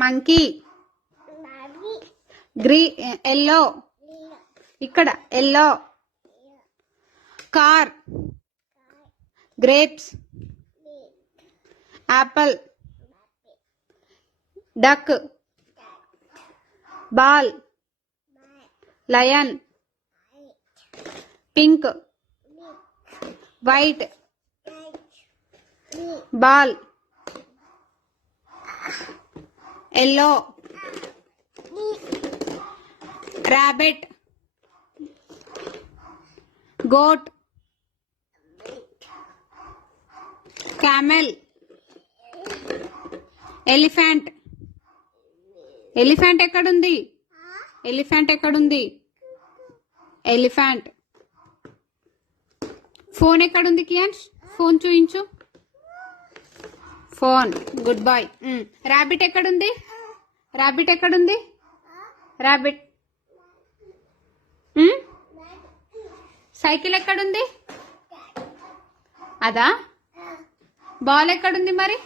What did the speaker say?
Monkey. Yellow. ఇక్కడ yellow. Car. Grapes. Apple. Duck. Ball. Lion. Pink. White. Ball. Yellow. rabbit. goat. camel. elephant. Elephant ఎక్కడుంది? Elephant ఎక్కడుంది? Elephant. Phone ఎక్కడుంది కియాన్స్? Phone చూయించు. Phone. Good boy. Rabbit ఎక్కడుంది? Rabbit ఎక్కడుంది? Rabbit. Cycle ఎక్కడుంది? అదా. బాల్ ఎక్కడుంది మరి?